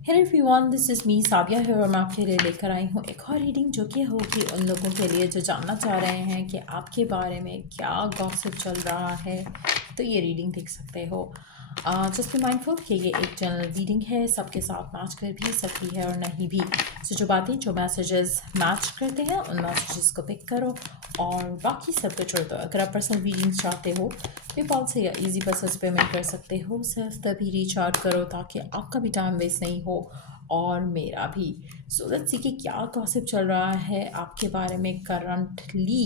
Hey everyone, this is me Sabiya है और मैं आपके लिए लेकर आई हूँ एक और रीडिंग जो कि होगी उन लोगों के लिए जो जानना चाह रहे हैं कि आपके बारे में क्या गॉसिप चल रहा है। तो ये रीडिंग देख सकते हो। जस्ट बी माइंडफुल कि ये एक जनरल रीडिंग है, सबके साथ मैच कर भी सकती है और नहीं भी। सो जो बातें जो मैसेजेस मैच करते हैं उन मैसेजेस को पिक करो और बाकी सब कुछ छोड़ दो। अगर आप पर्सनल रीडिंग्स चाहते हो पेपाल से या इजी बसेस पेमेंट कर सकते हो। सिर्फ तभी रीच आउट करो ताकि आपका भी टाइम वेस्ट नहीं हो और मेरा भी। सो लेट्स सी कि क्या गॉसिप चल रहा है आपके बारे में currently.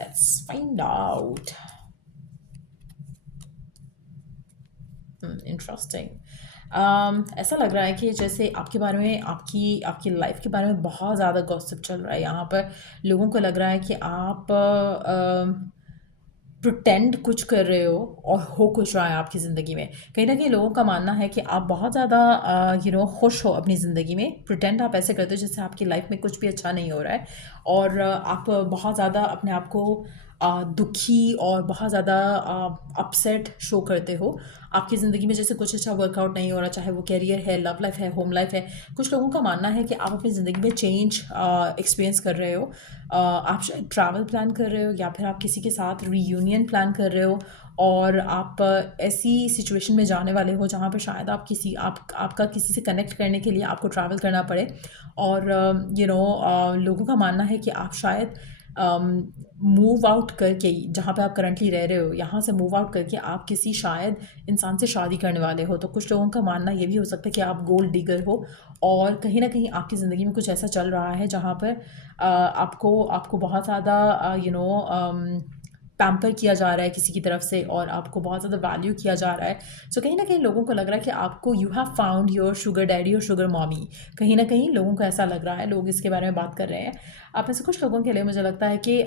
Let's find out. Interesting. ऐसा लग रहा है कि जैसे आपके बारे में आपकी आपकी लाइफ के बारे में बहुत ज़्यादा गॉसिप चल रहा है यहाँ पर। लोगों को लग रहा है कि आप प्रिटेंड कुछ कर रहे हो और हो कुछ रहा है आपकी ज़िंदगी में। कहीं ना कहीं लोगों का मानना है कि आप बहुत ज़्यादा खुश हो अपनी ज़िंदगी में। प्रिटेंड आप ऐसे करते हो जैसे आपकी लाइफ में कुछ भी अच्छा नहीं हो रहा है और आप बहुत ज़्यादा अपने आप को दुखी और बहुत ज़्यादा अपसेट शो करते हो। आपकी ज़िंदगी में जैसे कुछ अच्छा वर्कआउट नहीं हो रहा, चाहे वो करियर है, लव लाइफ है, होम लाइफ है। कुछ लोगों का मानना है कि आप अपनी ज़िंदगी में चेंज एक्सपीरियंस कर रहे हो। आप शायद ट्रैवल प्लान कर रहे हो या फिर आप किसी के साथ रीयूनियन प्लान कर रहे हो और आप ऐसी सिचुएशन में जाने वाले हो जहाँ पर शायद आप किसी आपका किसी से कनेक्ट करने के लिए आपको ट्रैवल करना पड़े। और लोगों का मानना है कि आप शायद मूव आउट करके जहाँ पे आप करंटली रह रहे हो यहाँ से मूव आउट करके आप किसी शायद इंसान से शादी करने वाले हो। तो कुछ लोगों का मानना ये भी हो सकता है कि आप गोल्ड डिगर हो और कहीं ना कहीं आपकी ज़िंदगी में कुछ ऐसा चल रहा है जहाँ पर आपको आपको बहुत ज़्यादा पैम्पर किया जा रहा है किसी की तरफ से और आपको बहुत ज़्यादा वैल्यू किया जा रहा है। सो कहीं ना कहीं लोगों को लग रहा है कि आपको you have found your sugar daddy और शुगर मॉमी। कहीं ना कहीं लोगों को ऐसा लग रहा है, लोग इसके बारे में बात कर रहे हैं। आप में से कुछ लोगों के लिए मुझे लगता है कि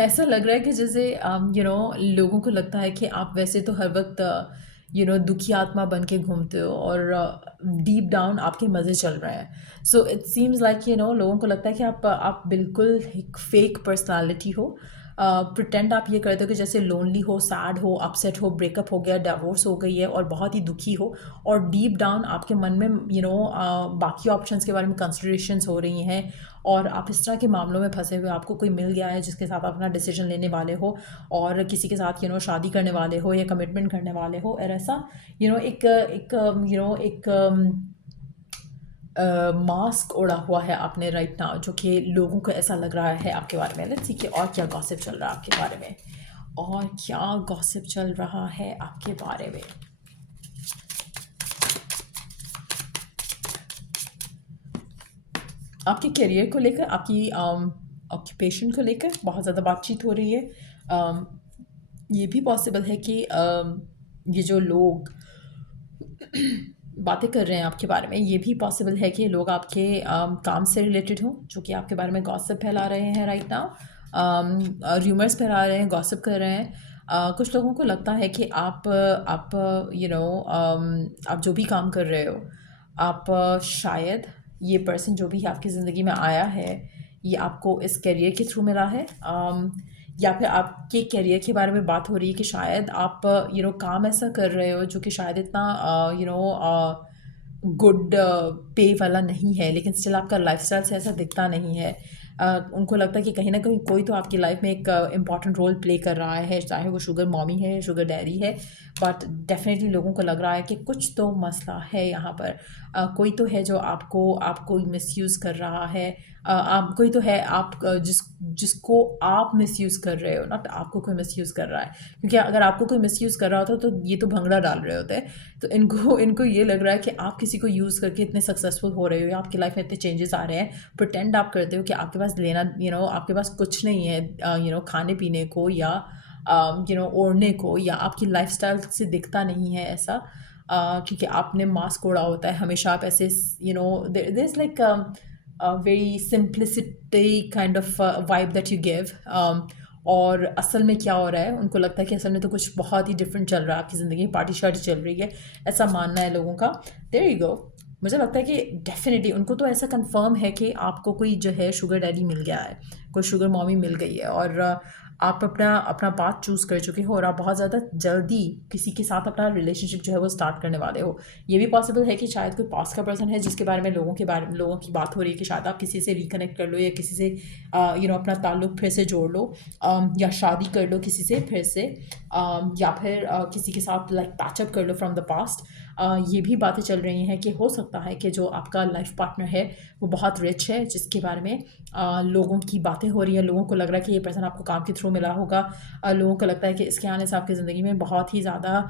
ऐसा लग रहा है कि जैसे लोगों को लगता है कि आप वैसे तो हर वक्त दुखी आत्मा बन के घूमते हो और डीप डाउन आपके मज़े चल रहे हैं। सो इट सीम्स लाइक लोगों को लगता है कि आप बिल्कुल एक फेक पर्सनालिटी हो। प्रिटेंड आप ये करते हो कि जैसे लोनली हो, सैड हो, अपसेट हो, ब्रेकअप हो गया, डिवोर्स हो गई है और बहुत ही दुखी हो और डीप डाउन आपके मन में बाकी ऑप्शंस के बारे में कंसिडरेशंस हो रही हैं और आप इस तरह के मामलों में फंसे हुए, आपको कोई मिल गया है जिसके साथ आप अपना डिसीजन लेने वाले हो और किसी के साथ शादी करने वाले हो या कमिटमेंट करने वाले हो। और ऐसा एक एक एक मास्क ओढ़ा हुआ है आपने राइट नाउ जो कि लोगों को ऐसा लग रहा है आपके बारे में। लेट्स सी कि और क्या गॉसिप चल रहा है आपके बारे में, और क्या गॉसिप चल रहा है आपके बारे में। आपके करियर को लेकर, आपकी ऑक्यूपेशन को लेकर बहुत ज़्यादा बातचीत हो रही है। um, ये भी पॉसिबल है कि ये जो लोग बातें कर रहे हैं आपके बारे में, ये भी पॉसिबल है कि लोग आपके काम से रिलेटेड हों जो कि आपके बारे में गॉसिप फैला रहे हैं राइट नाउ। र्यूमर्स फैला रहे हैं, गॉसिप कर रहे हैं। कुछ लोगों को लगता है कि आप आप जो भी काम कर रहे हो, आप शायद ये पर्सन जो भी आपकी ज़िंदगी में आया है ये आपको इस करियर के थ्रू मिला है। या फिर आपके करियर के बारे में बात हो रही है कि शायद आप काम ऐसा कर रहे हो जो कि शायद इतना गुड पे वाला नहीं है, लेकिन स्टिल आपका लाइफस्टाइल से ऐसा दिखता नहीं है। उनको लगता है कि कहीं ना कहीं कोई तो आपकी लाइफ में एक इम्पॉर्टेंट रोल प्ले कर रहा है, चाहे वो शुगर मॉमी है, शुगर डैडी है। बट डेफिनेटली लोगों को लग रहा है कि कुछ तो मसला है यहाँ पर। कोई तो है जो आपको आपको मिसयूज़ कर रहा है। आप कोई तो है आप जिसको आप मिसयूज़ कर रहे हो, नॉट आपको कोई मिसयूज़ कर रहा है। क्योंकि अगर आपको कोई मिसयूज़ कर रहा होता तो ये तो भंगड़ा डाल रहे होते। तो इनको इनको ये लग रहा है कि आप किसी को यूज़ करके इतने सक्सेसफुल हो रहे हो या आपकी लाइफ में इतने चेंजेस आ रहे हैं। प्रिटेंड आप करते हो कि आपके पास लेना आपके पास कुछ नहीं है खाने पीने को या ओढ़ने को, या आपकी लाइफस्टाइल से दिखता नहीं है ऐसा। क्योंकि आपने मास्क ओढ़ा होता है हमेशा। आप ऐसे there is like very simplicity kind of vibe that you give. और असल में क्या हो रहा है, उनको लगता है कि असल में तो कुछ बहुत ही डिफरेंट चल रहा है आपकी ज़िंदगी में, पार्टी शार्टी चल रही है, ऐसा मानना है लोगों का। There you go. मुझे लगता है कि डेफिनेटली उनको तो ऐसा कंफर्म है कि आपको कोई जो है शुगर डैडी मिल गया है, कोई शुगर मॉमी मिल गई है और आप अपना अपना पाथ चूज़ कर चुके हो और आप बहुत ज़्यादा जल्दी किसी के साथ अपना रिलेशनशिप जो है वो स्टार्ट करने वाले हो। ये भी पॉसिबल है कि शायद कोई पास का पर्सन है जिसके बारे में लोगों की बात हो रही है कि शायद आप किसी से रिकनेक्ट कर लो या किसी से अपना ताल्लुक फिर से जोड़ लो, या शादी कर लो किसी से फिर से, या फिर किसी के साथ लाइक पैचअप कर लो फ्रॉम द पास्ट। ये भी बातें चल रही हैं कि हो सकता है कि जो आपका लाइफ पार्टनर है वो बहुत रिच है, जिसके बारे में लोगों की बातें हो रही हैं। लोगों को लग रहा है कि ये पर्सन आपको काम के थ्रू मिला होगा। लोगों को लगता है कि इसके आने से आपकी ज़िंदगी में बहुत ही ज़्यादा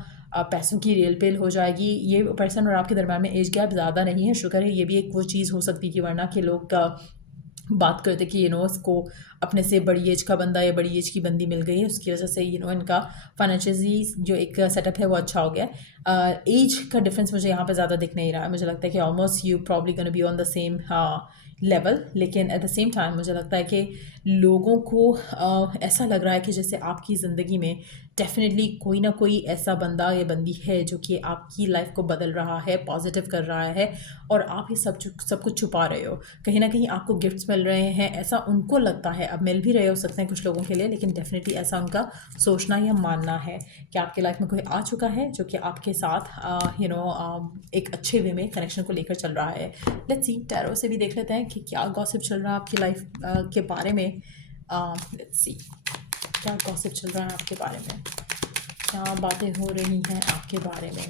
पैसों की रेल पेल हो जाएगी। ये पर्सन और आपके दरम्यान में एज गैप ज़्यादा नहीं है, शुक्र है। ये भी एक वो चीज़ हो सकती है कि वरना कि लोग बात करते कि उसको अपने से बड़ी एज का बंदा या बड़ी एज की बंदी मिल गई है, उसकी वजह से इनका फाइनेंशियली जो एक सेटअप है वो अच्छा हो गया। एज का डिफरेंस मुझे यहाँ पे ज़्यादा दिख नहीं रहा है। मुझे लगता है कि almost you probably gonna be on the same level, लेकिन एट द सेम टाइम मुझे लगता है कि लोगों को ऐसा लग रहा है कि जैसे आपकी ज़िंदगी में डेफिनेटली कोई ना कोई ऐसा बंदा या बंदी है जो कि आपकी लाइफ को बदल रहा है, पॉजिटिव कर रहा है, और आप ये सब कुछ छुपा रहे हो। कहीं ना कहीं आपको गिफ्ट्स मिल रहे हैं, ऐसा उनको लगता है। अब मिल भी रहे हो सकते हैं कुछ लोगों के लिए, लेकिन डेफिनेटली ऐसा उनका सोचना या मानना है कि आपके लाइफ में कोई आ चुका है जो कि आपके साथ एक अच्छे वे में कनेक्शन को लेकर चल रहा है। लेट्स सी, टैरो से भी देख लेते हैं कि क्या गॉसिप चल रहा है आपकी लाइफ के बारे में। लेट्स सी, क्या गॉसिप चल रहा है आपके बारे में, क्या बातें हो रही हैं आपके बारे में।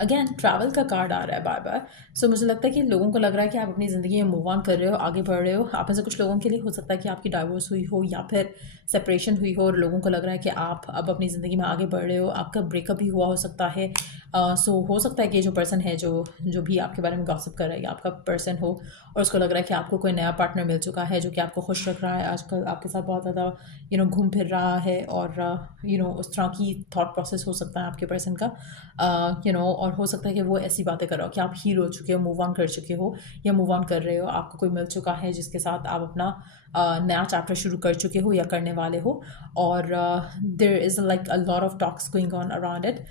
अगेन ट्रैवल का कार्ड आ रहा है बार बार। सो मुझे लगता है कि लोगों को लग रहा है कि आप अपनी ज़िंदगी में मूव ऑन कर रहे हो, आगे बढ़ रहे हो। आप में से कुछ लोगों के लिए हो सकता है कि आपकी डाइवोर्स हुई हो या फिर सेपरेशन हुई हो, और लोगों को लग रहा है कि आप अब अपनी ज़िंदगी में आगे बढ़ रहे हो। आपका ब्रेकअप भी हुआ हो सकता है। सो हो सकता है कि जो पर्सन है जो भी आपके बारे में गॉसिप कर रहा है, आपका पर्सन हो और उसको लग रहा है कि आपको कोई नया पार्टनर मिल चुका है जो कि आपको खुश रख रहा है, आजकल आपके साथ बहुत ज़्यादा घूम फिर रहा है, और उस तरह की थॉट प्रोसेस हो सकता है आपके पर्सन का। और हो सकता है कि वो ऐसी बातें कर रहा हो कि आप हील हो चुके हो, मूव ऑन कर चुके हो या मूव ऑन कर रहे हो। आपको कोई मिल चुका है जिसके साथ आप अपना नया चैप्टर शुरू कर चुके हो या करने वाले हो, और there is like a lot of talks going on around it.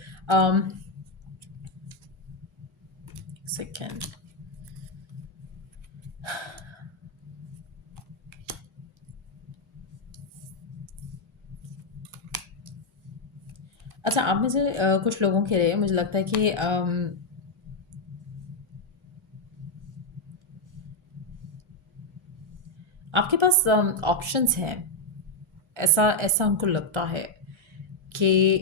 Second, अच्छा, आप में से कुछ लोगों के लिए मुझे लगता है कि आपके पास ऑप्शंस हैं। ऐसा ऐसा उनको लगता है कि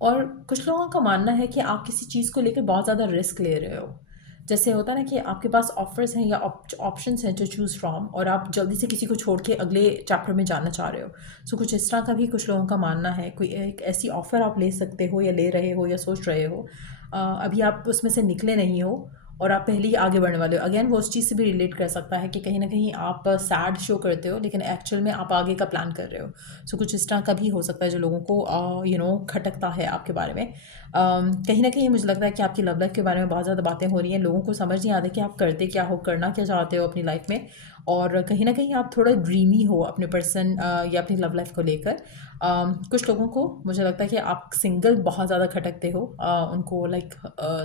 और कुछ लोगों का मानना है कि आप किसी चीज़ को लेकर बहुत ज़्यादा रिस्क ले रहे हो। जैसे होता है ना कि आपके पास ऑफर्स हैं या ऑप्शंस हैं टू चूज़ फ्रॉम, और आप जल्दी से किसी को छोड़ के अगले चैप्टर में जाना चाह रहे हो। सो कुछ इस तरह का भी कुछ लोगों का मानना है। कोई एक ऐसी ऑफ़र आप ले सकते हो या ले रहे हो या सोच रहे हो, अभी आप उसमें से निकले नहीं हो और आप पहले ही आगे बढ़ने वाले हो। अगेन वो उस चीज़ से भी रिलेट कर सकता है कि कहीं ना कहीं आप सैड शो करते हो, लेकिन एक्चुअल में आप आगे का प्लान कर रहे हो। सो कुछ इस तरह का भी हो सकता है जो लोगों को खटकता है आपके बारे में। कहीं ना कहीं मुझे लगता है कि आपकी लव लाइफ के बारे में बहुत ज़्यादा बातें हो रही हैं। लोगों को समझ नहीं आता कि आप करते क्या हो, करना क्या चाहते हो अपनी लाइफ में, और कहीं ना कहीं आप थोड़ा ड्रीमी हो अपने पर्सन या अपनी लव लाइफ को लेकर। कुछ लोगों को मुझे लगता है कि आप सिंगल बहुत ज़्यादा खटकते हो। उनको लाइक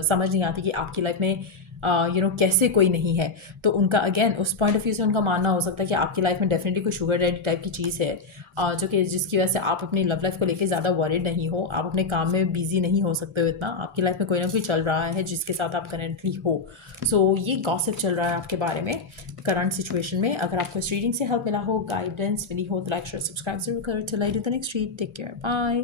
समझ नहीं आती कि आपकी लाइफ में कैसे कोई नहीं है। तो उनका अगेन उस पॉइंट ऑफ व्यू से उनका मानना हो सकता है कि आपकी लाइफ में डेफिनेटली कोई शुगर डैडी टाइप की चीज़ है, जो कि जिसकी वजह से आप अपनी लव लाइफ को लेके ज़्यादा वरीड नहीं हो। आप अपने काम में बिजी नहीं हो सकते हो इतना। आपकी लाइफ में कोई ना कोई चल रहा है जिसके साथ आप करेंटली हो। सो ये गॉसिप चल रहा है आपके बारे में करंट सिचुएशन में। अगर आपको इस रीडिंग से हेल्प मिला हो, गाइडेंस मिली हो, तो लाइक शेयर सब्सक्राइब जरूर करो। Till I do the next read, take care, bye.